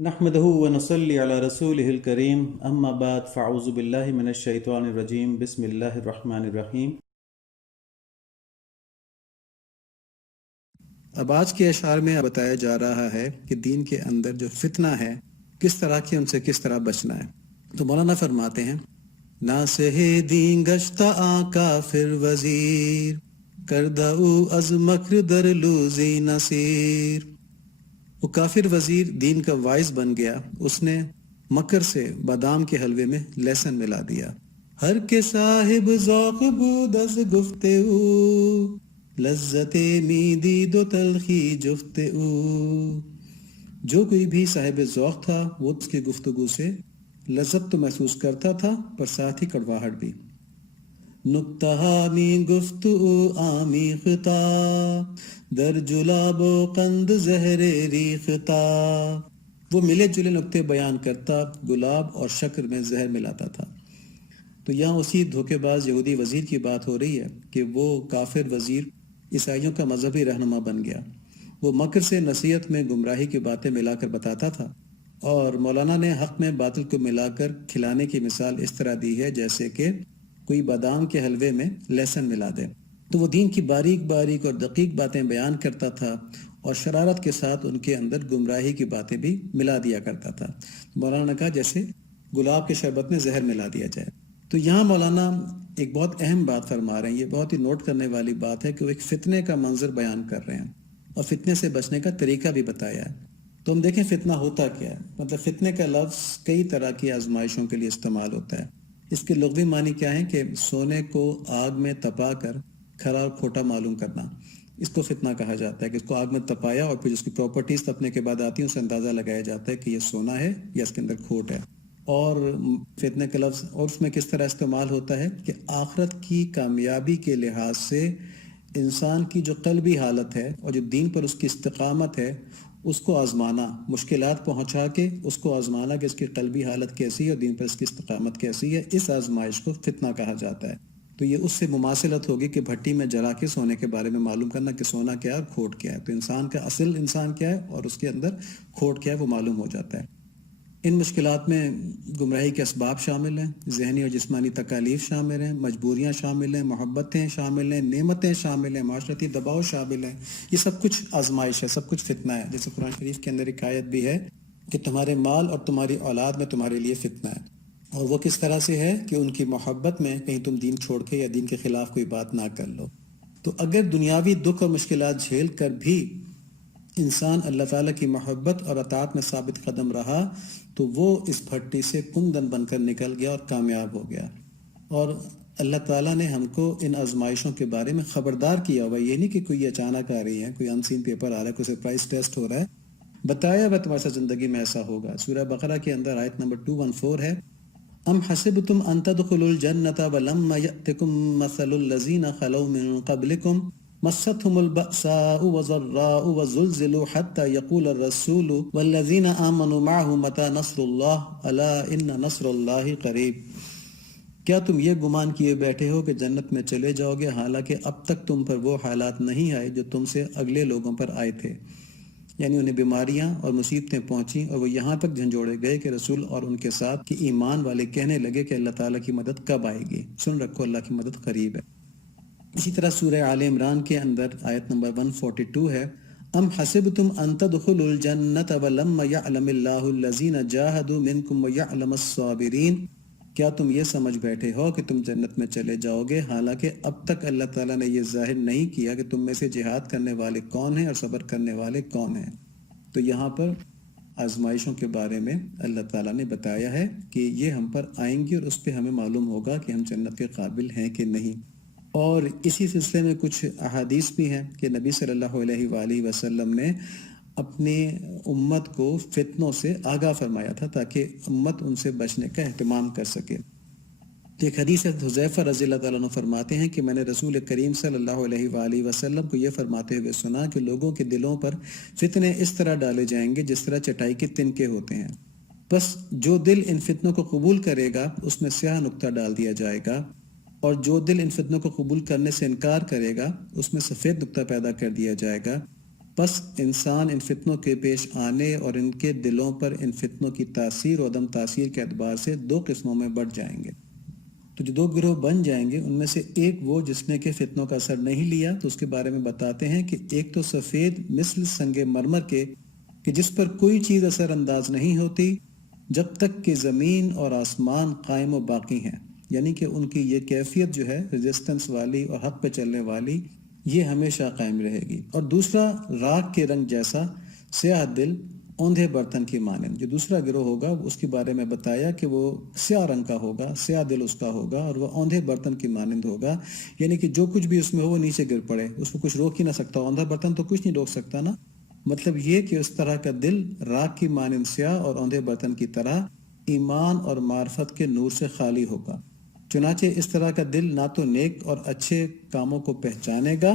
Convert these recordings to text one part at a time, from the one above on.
نحمده ونصلي على رسوله الكريم اما بعد فاعوذ بالله من الشیطان الرجیم بسم اللہ الرحمن الرحیم۔ اب آج کے اشعار میں بتایا جا رہا ہے کہ دین کے اندر جو فتنہ ہے کس طرح کی ان سے کس طرح بچنا ہے۔ تو مولانا فرماتے ہیں ناسہ دین گشتہ کافر وزیر کردہ او از مکر در لوزی نصیر۔ وہ کافر وزیر دین کا وائز بن گیا، اس نے مکر سے بادام کے حلوے میں لہسن ملا دیا۔ ہر کے صاحب ذوق بود از گفتگو لذت می دید و تلخی جفتگو۔ جو کوئی بھی صاحب ذوق تھا وہ اس کی گفتگو سے لذت تو محسوس کرتا تھا پر ساتھ ہی کڑواہٹ بھی۔ نکتہ می گفتگو آمی خطاب در جلاب و قند زہر ریختہ۔ وہ ملے جلے نکتے بیان کرتا، گلاب اور شکر میں زہر ملاتا تھا۔ تو یہاں اسی دھوکے باز یہودی وزیر کی بات ہو رہی ہے کہ وہ کافر وزیر عیسائیوں کا مذہبی رہنما بن گیا۔ وہ مکر سے نصیحت میں گمراہی کی باتیں ملا کر بتاتا تھا، اور مولانا نے حق میں باطل کو ملا کر کھلانے کی مثال اس طرح دی ہے جیسے کہ کوئی بادام کے حلوے میں لہسن ملا دے۔ تو وہ دین کی باریک باریک اور دقیق باتیں بیان کرتا تھا اور شرارت کے ساتھ ان کے اندر گمراہی کی باتیں بھی ملا دیا کرتا تھا۔ مولانا نے کہا جیسے گلاب کے شربت میں زہر ملا دیا جائے۔ تو یہاں مولانا ایک بہت اہم بات فرما رہے ہیں، یہ بہت ہی نوٹ کرنے والی بات ہے کہ وہ ایک فتنے کا منظر بیان کر رہے ہیں اور فتنے سے بچنے کا طریقہ بھی بتایا ہے۔ تو ہم دیکھیں فتنہ ہوتا کیا ہے۔ مطلب فتنے کا لفظ کئی طرح کی آزمائشوں کے لیے استعمال ہوتا ہے۔ اس کے لغوی معنی کیا ہے کہ سونے کو آگ میں تپا کر کھرا اور کھوٹا معلوم کرنا، اس کو فتنہ کہا جاتا ہے کہ اس کو آگ میں تپایا اور پھر اس کی پراپرٹیز تپنے کے بعد آتی ہیں، اس سے اندازہ لگایا جاتا ہے کہ یہ سونا ہے یا اس کے اندر کھوٹ ہے۔ اور فتنے کا لفظ اور اس میں کس طرح استعمال ہوتا ہے کہ آخرت کی کامیابی کے لحاظ سے انسان کی جو قلبی حالت ہے اور جو دین پر اس کی استقامت ہے اس کو آزمانا، مشکلات پہنچا کے اس کو آزمانا کہ اس کی قلبی حالت کیسی ہے اور دین پر اس کی استقامت کیسی ہے، اس آزمائش کو فتنہ کہا جاتا ہے۔ تو یہ اس سے مماثلت ہوگی کہ بھٹی میں جلا کے سونے کے بارے میں معلوم کرنا کہ سونا کیا ہے اور کھوٹ کیا ہے۔ تو انسان کا اصل انسان کیا ہے اور اس کے اندر کھوٹ کیا ہے وہ معلوم ہو جاتا ہے۔ ان مشکلات میں گمراہی کے اسباب شامل ہیں، ذہنی اور جسمانی تکالیف شامل ہیں، مجبوریاں شامل ہیں، محبتیں شامل ہیں، نعمتیں شامل ہیں، معاشرتی دباؤ شامل ہیں۔ یہ سب کچھ آزمائش ہے، سب کچھ فتنہ ہے۔ جیسے قرآن شریف کے اندر ایک آیت بھی ہے کہ تمہارے مال اور تمہاری اولاد میں تمہارے لیے فتنہ ہے، اور وہ کس طرح سے ہے کہ ان کی محبت میں کہیں تم دین چھوڑ کے یا دین کے خلاف کوئی بات نہ کر لو۔ تو اگر دنیاوی دکھ اور مشکلات جھیل کر بھی انسان اللہ تعالیٰ کی محبت اور اطاعت میں ثابت قدم رہا تو وہ اس بھٹی سے کندن بن کر نکل گیا اور کامیاب ہو گیا۔ اور اللہ تعالیٰ نے ہم کو ان آزمائشوں کے بارے میں خبردار کیا ہوا، یہ نہیں کہ کوئی اچانک آ رہی ہے، کوئی ان سین پیپر آ رہا ہے، کوئی سرپرائز ٹیسٹ ہو رہا ہے، بتایا ہوا تمہارے ساتھ زندگی میں ایسا ہوگا۔ سورہ بقرہ کے اندر آیت نمبر 214 ہے، ام حسبتم ان تدخلوا الجنة ولما يأتكم مثل الذين خلوا من قبلكم مستهم البأساء والضراء وزلزلوا حتى يقول الرسول والذين آمنوا معه متى نصر الله ألا إن نصر الله قريب۔ کیا تم یہ گمان کیے بیٹھے ہو کہ جنت میں چلے جاؤ گے حالانکہ اب تک تم پر وہ حالات نہیں آئے جو تم سے اگلے لوگوں پر آئے تھے، یعنی انہیں بیماریاں اور مصیبتیں پہنچیں اور وہ یہاں تک جھنجھوڑے گئے کہ رسول اور ان کے ساتھ کہ ایمان والے کہنے لگے کہ اللہ تعالیٰ کی مدد کب آئے گی۔ سن رکھو، اللہ کی مدد قریب ہے۔ اسی طرح سورہ آل عمران کے اندر آیت نمبر 142 ہے، ام حسبتم ان تدخلوا الجنة ولما يعلم الله الذين جاهدوا منكم ويعلم الصابرين۔ کیا تم یہ سمجھ بیٹھے ہو کہ تم جنت میں چلے جاؤ گے حالانکہ اب تک اللہ تعالیٰ نے یہ ظاہر نہیں کیا کہ تم میں سے جہاد کرنے والے کون ہیں اور صبر کرنے والے کون ہیں۔ تو یہاں پر آزمائشوں کے بارے میں اللہ تعالیٰ نے بتایا ہے کہ یہ ہم پر آئیں گی اور اس پہ ہمیں معلوم ہوگا کہ ہم جنت کے قابل ہیں کہ نہیں۔ اور اسی سلسلے میں کچھ احادیث بھی ہیں کہ نبی صلی اللہ علیہ وآلہ وسلم نے اپنی امت کو فتنوں سے آگاہ فرمایا تھا تاکہ امت ان سے بچنے کا اہتمام کر سکے۔ ایک حدیث حذیفہ رضی اللہ تعالیٰ عنہ فرماتے ہیں کہ میں نے رسول کریم صلی اللہ علیہ وآلہ وسلم کو یہ فرماتے ہوئے سنا کہ لوگوں کے دلوں پر فتنے اس طرح ڈالے جائیں گے جس طرح چٹائی کے تنکے ہوتے ہیں، بس جو دل ان فتنوں کو قبول کرے گا اس میں سیاہ نقطہ ڈال دیا جائے گا، اور جو دل ان فتنوں کو قبول کرنے سے انکار کرے گا اس میں سفید نقطہ پیدا کر دیا جائے گا۔ بس انسان ان فتنوں کے پیش آنے اور ان کے دلوں پر ان فتنوں کی تاثیر و عدم تاثیر کے اعتبار سے دو قسموں میں بٹ جائیں گے۔ تو جو دو گروہ بن جائیں گے ان میں سے ایک وہ جس نے کہ فتنوں کا اثر نہیں لیا، تو اس کے بارے میں بتاتے ہیں کہ ایک تو سفید مثل سنگ مرمر کے کہ جس پر کوئی چیز اثر انداز نہیں ہوتی جب تک کہ زمین اور آسمان قائم و باقی ہیں، یعنی کہ ان کی یہ کیفیت جو ہے ریزسٹنس والی اور حق پہ چلنے والی، یہ ہمیشہ قائم رہے گی۔ اور دوسرا راکھ کے رنگ جیسا سیاہ دل اوندھے برتن کی مانند، جو دوسرا گروہ ہوگا اس کے بارے میں بتایا کہ وہ سیاہ رنگ کا ہوگا، سیاہ دل اس کا ہوگا اور وہ اوندھے برتن کی مانند ہوگا، یعنی کہ جو کچھ بھی اس میں ہو وہ نیچے گر پڑے، اس کو کچھ روک ہی نہ سکتا، اوندھا برتن تو کچھ نہیں روک سکتا نا۔ مطلب یہ کہ اس طرح کا دل راکھ کی مانند سیاہ اور اوندھے برتن کی طرح ایمان اور معرفت کے نور سے خالی ہوگا۔ چنانچہ اس طرح کا دل نہ تو نیک اور اچھے کاموں کو پہچانے گا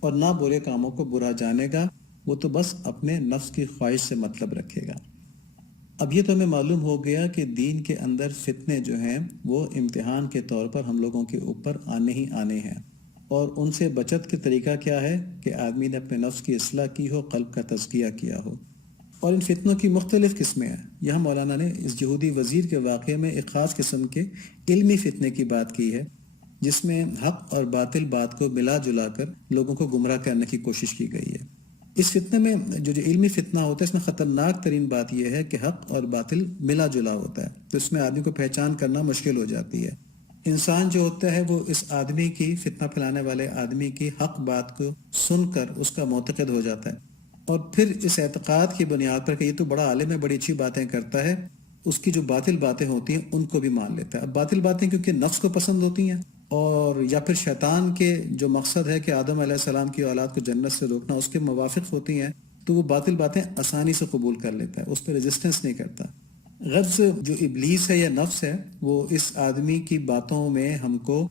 اور نہ برے کاموں کو برا جانے گا، وہ تو بس اپنے نفس کی خواہش سے مطلب رکھے گا۔ اب یہ تو ہمیں معلوم ہو گیا کہ دین کے اندر فتنے جو ہیں وہ امتحان کے طور پر ہم لوگوں کے اوپر آنے ہی آنے ہیں، اور ان سے بچت کے طریقہ کیا ہے کہ آدمی نے اپنے نفس کی اصلاح کی ہو، قلب کا تزکیہ کیا ہو۔ اور ان فتنوں کی مختلف قسمیں ہیں۔ یہاں مولانا نے اس یہودی وزیر کے واقعے میں ایک خاص قسم کے علمی فتنے کی بات کی ہے، جس میں حق اور باطل بات کو ملا جلا کر لوگوں کو گمراہ کرنے کی کوشش کی گئی ہے۔ اس فتنے میں جو علمی فتنہ ہوتا ہے، اس میں خطرناک ترین بات یہ ہے کہ حق اور باطل ملا جلا ہوتا ہے، تو اس میں آدمی کو پہچان کرنا مشکل ہو جاتی ہے۔ انسان جو ہوتا ہے وہ اس آدمی کی، فتنہ پھیلانے والے آدمی کی حق بات کو سن کر اس کا معتقد ہو جاتا ہے، اور پھر اس اعتقاد کی بنیاد پر کہ یہ تو بڑا عالم ہے، بڑی اچھی باتیں کرتا ہے، اس کی جو باطل باتیں ہوتی ہیں ان کو بھی مان لیتا ہے۔ اب باطل باتیں کیونکہ نفس کو پسند ہوتی ہیں، اور یا پھر شیطان کے جو مقصد ہے کہ آدم علیہ السلام کی اولاد کو جنت سے روکنا، اس کے موافق ہوتی ہیں، تو وہ باطل باتیں آسانی سے قبول کر لیتا ہے، اس پہ ریزسٹنس نہیں کرتا۔ غرض جو ابلیس ہے یا نفس ہے، وہ اس آدمی کی باتوں میں ہم کو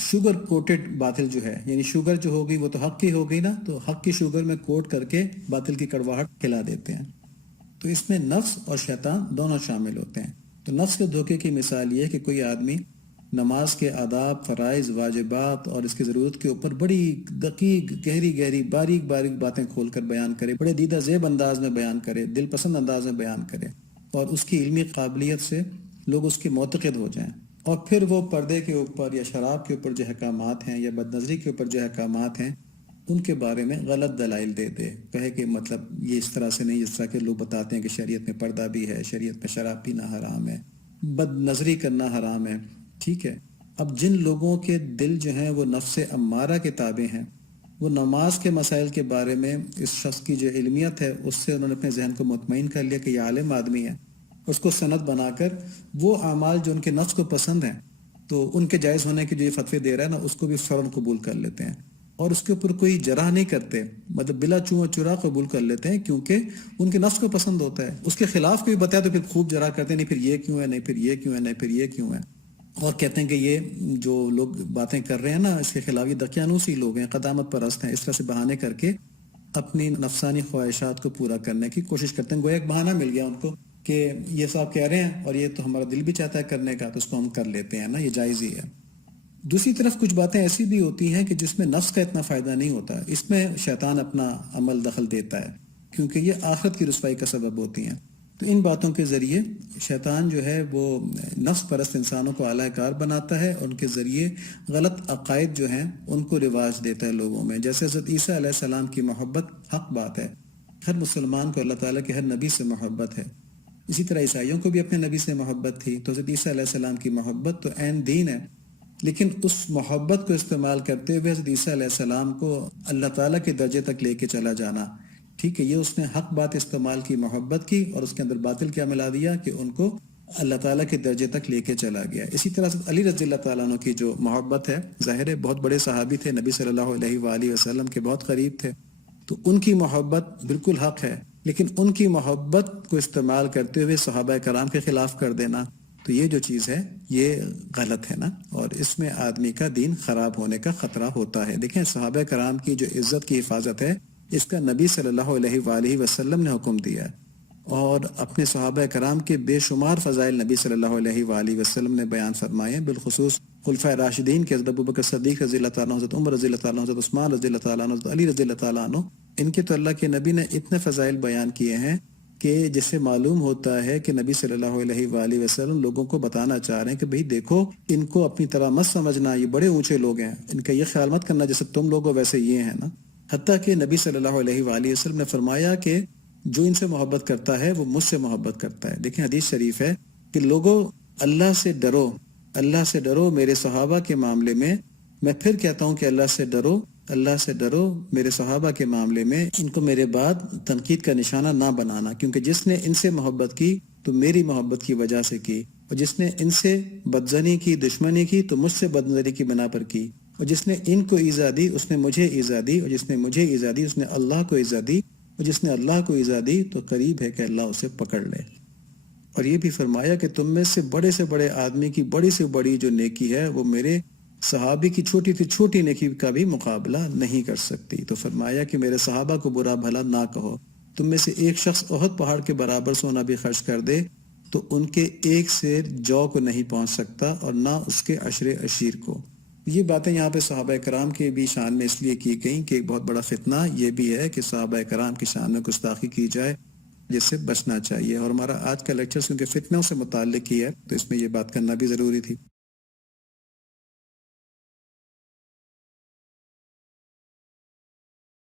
شوگر کوٹڈ باطل جو ہے، یعنی شوگر جو ہوگی وہ تو حق کی ہوگی نا، تو حق کی شوگر میں کوٹ کر کے باطل کی کڑواہٹ کھلا دیتے ہیں۔ تو اس میں نفس اور شیطان دونوں شامل ہوتے ہیں۔ تو نفس کے دھوکے کی مثال یہ ہے کہ کوئی آدمی نماز کے آداب، فرائض، واجبات اور اس کی ضرورت کے اوپر بڑی دقیق، گہری باریک باتیں کھول کر بیان کرے، بڑے دیدہ زیب انداز میں بیان کرے، دل پسند انداز میں بیان کرے، اور اس کی علمی قابلیت سے لوگ اس کے معتقد ہو جائیں، اور پھر وہ پردے کے اوپر یا شراب کے اوپر جو احکامات ہیں یا بد نظری کے اوپر جو احکامات ہیں ان کے بارے میں غلط دلائل دے دے، کہے کہ مطلب یہ اس طرح سے نہیں، جس طرح کے لوگ بتاتے ہیں کہ شریعت میں پردہ بھی ہے، شریعت میں شراب پینا حرام ہے، بد نظری کرنا حرام ہے، ٹھیک ہے۔ اب جن لوگوں کے دل جو ہیں وہ نفس امارہ کے تابع ہیں، وہ نماز کے مسائل کے بارے میں اس شخص کی جو علمیت ہے اس سے انہوں نے اپنے ذہن کو مطمئن کر لیا کہ یہ عالم آدمی ہے، اس کو سند بنا کر وہ اعمال جو ان کے نفس کو پسند ہیں تو ان کے جائز ہونے کے جو یہ فتوے دے رہا ہے نا، اس کو بھی فوراً قبول کر لیتے ہیں، اور اس کے اوپر کوئی جرح نہیں کرتے، مطلب بلا چوں چرا قبول کر لیتے ہیں، کیونکہ ان کے نفس کو پسند ہوتا ہے۔ اس کے خلاف کوئی بتایا تو پھر خوب جرح کرتے ہیں، نہیں پھر یہ کیوں ہے، نہیں پھر یہ کیوں ہے، نہیں پھر یہ کیوں ہے، اور کہتے ہیں کہ یہ جو لوگ باتیں کر رہے ہیں نا اس کے خلاف یہ دقیانوسی لوگ ہیں، قدامت پرست ہیں، اس طرح سے بہانے کر کے اپنی نفسانی خواہشات کو پورا کرنے کی کوشش کرتے ہیں۔ گویا ایک بہانہ مل گیا ان کو کہ یہ صاحب کہہ رہے ہیں اور یہ تو ہمارا دل بھی چاہتا ہے کرنے کا، تو اس کو ہم کر لیتے ہیں نا، یہ جائز ہی ہے۔ دوسری طرف کچھ باتیں ایسی بھی ہوتی ہیں کہ جس میں نفس کا اتنا فائدہ نہیں ہوتا، اس میں شیطان اپنا عمل دخل دیتا ہے، کیونکہ یہ آخرت کی رسوائی کا سبب ہوتی ہیں۔ تو ان باتوں کے ذریعے شیطان جو ہے وہ نفس پرست انسانوں کو اعلی کار بناتا ہے، اور ان کے ذریعے غلط عقائد جو ہیں ان کو رواج دیتا ہے لوگوں میں۔ جیسے حضرت عیسیٰ علیہ السلام کی محبت حق بات ہے، ہر مسلمان کو اللہ تعالیٰ کے ہر نبی سے محبت ہے، اسی طرح عیسائیوں کو بھی اپنے نبی سے محبت تھی، تو حضرت عیسیٰ علیہ السلام کی محبت تو عین دین ہے، لیکن اس محبت کو استعمال کرتے ہوئے حضرت عیسیٰ علیہ السلام کو اللہ تعالیٰ کے درجے تک لے کے چلا جانا، ٹھیک ہے، یہ اس نے حق بات استعمال کی، محبت کی، اور اس کے اندر باطل کیا ملا دیا کہ ان کو اللہ تعالیٰ کے درجے تک لے کے چلا گیا۔ اسی طرح سے علی رضی اللہ تعالیٰ عنہ کی جو محبت ہے، ظاہر ہے بہت بڑے صحابی تھے، نبی صلی اللہ علیہ وآلہ وسلم کے بہت قریب تھے، تو ان کی محبت بالکل حق ہے، لیکن ان کی محبت کو استعمال کرتے ہوئے صحابہ کرام کے خلاف کر دینا، تو یہ جو چیز ہے یہ غلط ہے نا، اور اس میں آدمی کا دین خراب ہونے کا خطرہ ہوتا ہے۔ دیکھیں صحابہ کرام کی جو عزت کی حفاظت ہے اس کا نبی صلی اللہ علیہ وآلہ وسلم نے حکم دیا ہے، اور اپنے صحابہ کرام کے بے شمار فضائل نبی صلی اللہ علیہ وآلہ وسلم نے بیان فرمائے ہیں، بالخصوص خلفائے راشدین کے حضرت ابوبکر صدیق رضی اللہ تعالیٰ عنہ، حضرت عمر رضی اللہ تعالیٰ عنہ، حضرت عثمان رضی اللہ تعالیٰ عنہ، حضرت علی رضی اللہ تعالیٰ عنہ، ان کے تو اللہ کے نبی نے اتنے فضائل بیان کیے ہیں کہ جسے معلوم ہوتا ہے کہ نبی صلی اللہ علیہ وآلہ وسلم لوگوں کو بتانا چاہ رہے ہیں کہ بھئی دیکھو ان کو اپنی طرح مت سمجھنا، یہ بڑے اونچے لوگ ہیں، ان کا یہ خیال مت کرنا جیسے تم لوگ ہو ویسے یہ ہیں نا۔ حتیٰ کہ نبی صلی اللہ علیہ وآلہ وسلم نے فرمایا کہ جو ان سے محبت کرتا ہے وہ مجھ سے محبت کرتا ہے۔ دیکھیں حدیث شریف ہے کہ لوگوں اللہ سے ڈرو، اللہ سے ڈرو میرے صحابہ کے معاملے میں۔ میں پھر کہتا ہوں کہ اللہ سے ڈرو، اللہ سے ڈرو میرے صحابہ کے معاملے میں، ان کو میرے بعد تنقید کا نشانہ نہ بنانا، کیونکہ جس نے ان سے محبت کی تو میری محبت کی وجہ سے کی، اور جس نے ان سے بدزنی کی، دشمنی کی تو مجھ سے بدنظری کی بنا پر کی، اور جس نے ان کو ایذا دی اس نے مجھے ایذا دی، اور جس نے مجھے ایذا دی اس نے اللہ کو ایذا دی، اور جس نے اللہ کو ایذا دی تو قریب ہے کہ اللہ اسے پکڑ لے۔ اور یہ بھی فرمایا کہ تم میں سے بڑے آدمی کی بڑی سے بڑی جو نیکی ہے وہ میرے صحابی کی چھوٹی سے چھوٹی نیکی کا بھی مقابلہ نہیں کر سکتی۔ تو فرمایا کہ میرے صحابہ کو برا بھلا نہ کہو، تم میں سے ایک شخص احد پہاڑ کے برابر سونا بھی خرچ کر دے تو ان کے ایک سیر جو کو نہیں پہنچ سکتا، اور نہ اس کے عشر عشیر کو۔ یہ باتیں یہاں پہ صحابہ کرام کے بھی شان میں اس لیے کی گئیں کہ ایک بہت بڑا فتنہ یہ بھی ہے کہ صحابہ کرام کی شان میں گستاخی کی جائے، جس سے بچنا چاہیے۔ اور ہمارا آج کا لیکچر کیونکہ فتنوں سے متعلق ہی ہے تو اس میں یہ بات کرنا بھی ضروری تھی۔